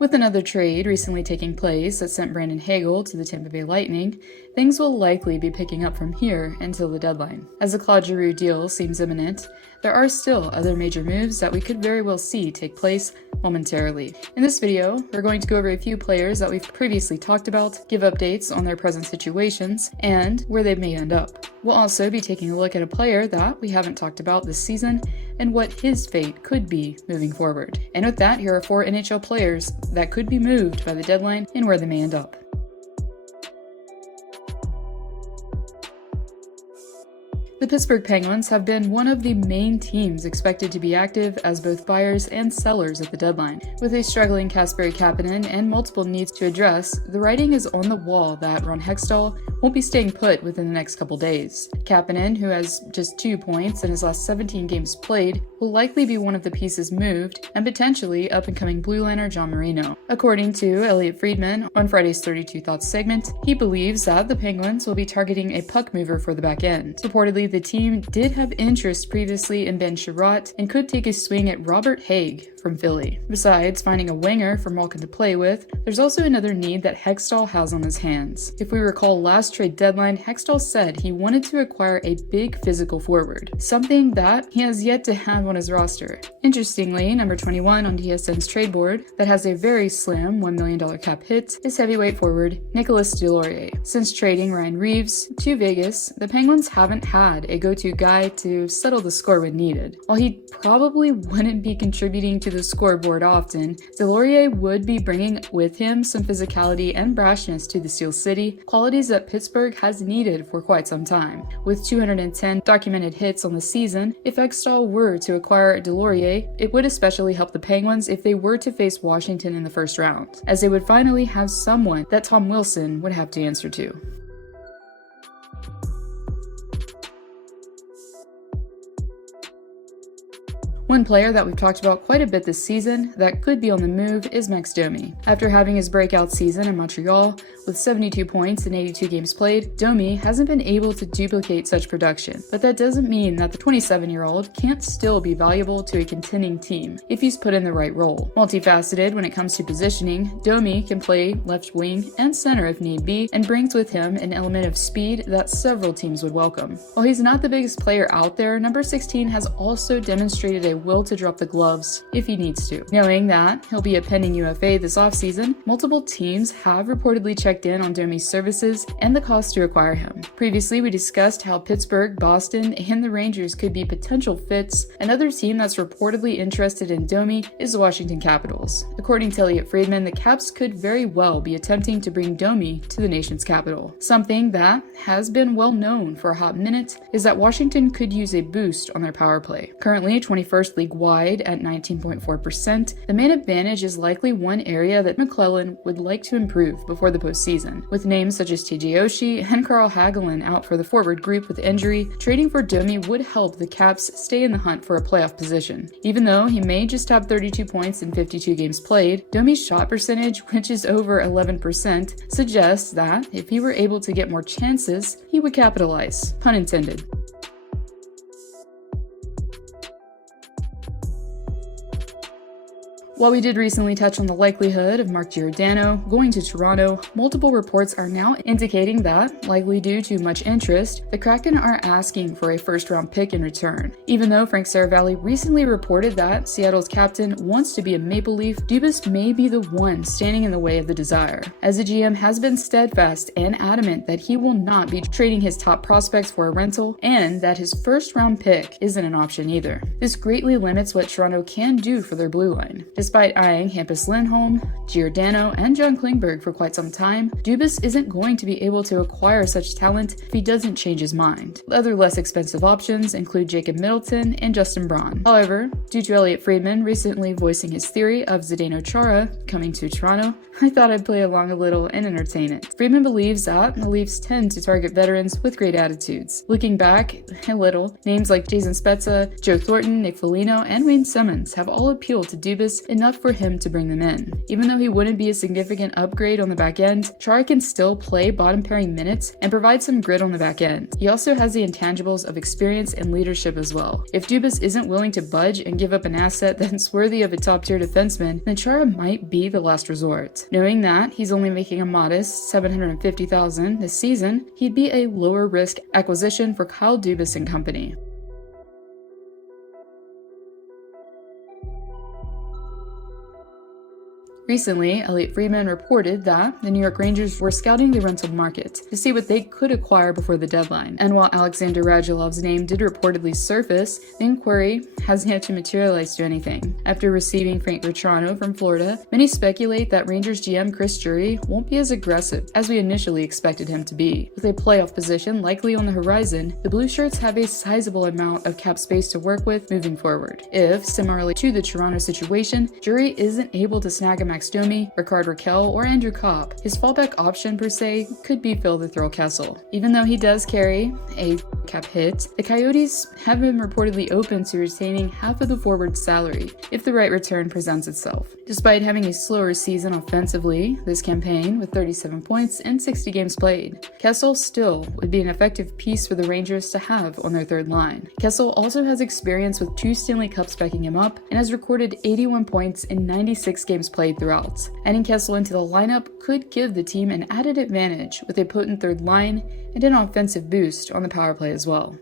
With another trade recently taking place that sent Brandon Hagel to the Tampa Bay Lightning, things will likely be picking up from here until the deadline. As the Claude Giroux deal seems imminent, there are still other major moves that we could very well see take place momentarily. In this video, we're going to go over a few players that we've previously talked about, give updates on their present situations, and where they may end up. We'll also be taking a look at a player that we haven't talked about this season and what his fate could be moving forward. And with that, here are 4 NHL players that could be moved by the deadline and where they may end up. The Pittsburgh Penguins have been one of the main teams expected to be active as both buyers and sellers at the deadline. With a struggling Kasperi Kapanen and multiple needs to address, the writing is on the wall that Ron Hextall won't be staying put within the next couple days. Kapanen, who has just 2 points in his last 17 games played, will likely be one of the pieces moved, and potentially up-and-coming blue liner John Marino. According to Elliotte Friedman on Friday's 32 Thoughts segment, he believes that the Penguins will be targeting a puck mover for the back end. Reportedly, the team did have interest previously in Ben Sherratt and could take a swing at Robert Haig from Philly. Besides finding a winger for Malkin to play with, there's also another need that Hextall has on his hands. If we recall last trade deadline, Hextall said he wanted to acquire a big physical forward, something that he has yet to have on his roster. Interestingly, number 21 on TSN's trade board that has a very slim $1 million cap hit is heavyweight forward Nicolas Deslauriers. Since trading Ryan Reeves to Vegas, the Penguins haven't had a go-to guy to settle the score when needed. While he probably wouldn't be contributing to the scoreboard often, Deslauriers would be bringing with him some physicality and brashness to the Steel City, qualities that Pittsburgh has needed for quite some time. With 210 documented hits on the season, if Hextall were to acquire Deslauriers, it would especially help the Penguins if they were to face Washington in the first round, as they would finally have someone that Tom Wilson would have to answer to. One player that we've talked about quite a bit this season that could be on the move is Max Domi. After having his breakout season in Montreal, with 72 points in 82 games played, Domi hasn't been able to duplicate such production, but that doesn't mean that the 27-year-old can't still be valuable to a contending team if he's put in the right role. Multifaceted when it comes to positioning, Domi can play left wing and center if need be, and brings with him an element of speed that several teams would welcome. While he's not the biggest player out there, number 16 has also demonstrated a will to drop the gloves if he needs to. Knowing that he'll be a pending UFA this offseason, multiple teams have reportedly checked in on Domi's services and the cost to acquire him. Previously, we discussed how Pittsburgh, Boston, and the Rangers could be potential fits. Another team that's reportedly interested in Domi is the Washington Capitals. According to Elliotte Friedman, the Caps could very well be attempting to bring Domi to the nation's capital. Something that has been well known for a hot minute is that Washington could use a boost on their power play. Currently 21st league-wide at 19.4%, the man advantage is likely one area that McClellan would like to improve before the postseason. With names such as TJ Oshie and Carl Hagelin out for the forward group with injury, trading for Domi would help the Caps stay in the hunt for a playoff position. Even though he may just have 32 points in 52 games played, Domi's shot percentage, which is over 11%, suggests that if he were able to get more chances, he would capitalize. Pun intended. While we did recently touch on the likelihood of Mark Giordano going to Toronto, multiple reports are now indicating that, likely due to much interest, the Kraken are asking for a first-round pick in return. Even though Frank Saravalli recently reported that Seattle's captain wants to be a Maple Leaf, Dubas may be the one standing in the way of the desire, as the GM has been steadfast and adamant that he will not be trading his top prospects for a rental, and that his first-round pick isn't an option either. This greatly limits what Toronto can do for their blue line. Despite eyeing Hampus Lindholm, Giordano, and John Klingberg for quite some time, Dubas isn't going to be able to acquire such talent if he doesn't change his mind. Other less expensive options include Jacob Middleton and Justin Braun. However, due to Elliotte Friedman recently voicing his theory of Zdeno Chara coming to Toronto, I thought I'd play along a little and entertain it. Friedman believes that the Leafs tend to target veterans with great attitudes. Looking back a little, names like Jason Spezza, Joe Thornton, Nick Foligno, and Wayne Simmons have all appealed to Dubas enough for him to bring them in. Even though though he wouldn't be a significant upgrade on the back end, Chara can still play bottom pairing minutes and provide some grit on the back end. He also has the intangibles of experience and leadership as well. If Dubas isn't willing to budge and give up an asset that's worthy of a top tier defenseman, then Chara might be the last resort. Knowing that he's only making a modest $750,000 this season, he'd be a lower risk acquisition for Kyle Dubas and company. Recently, Elliot Friedman reported that the New York Rangers were scouting the rental market to see what they could acquire before the deadline. And while Alexander Radulov's name did reportedly surface, the inquiry has yet to materialize to anything. After receiving Frank Bertrano from Florida, many speculate that Rangers GM Chris Drury won't be as aggressive as we initially expected him to be. With a playoff position likely on the horizon, the Blue Shirts have a sizable amount of cap space to work with moving forward. If, similarly to the Toronto situation, Drury isn't able to snag a Domi, Rickard Rakell, or Andrew Kopp, his fallback option per se could be Phil the Thrill Kessel. Even though he does carry a cap hit, the Coyotes have been reportedly open to retaining half of the forward's salary if the right return presents itself. Despite having a slower season offensively this campaign with 37 points and 60 games played, Kessel still would be an effective piece for the Rangers to have on their third line. Kessel also has experience with 2 Stanley Cups backing him up and has recorded 81 points in 96 games played throughout. Adding Kessel into the lineup could give the team an added advantage with a potent third line and an offensive boost on the power play as well.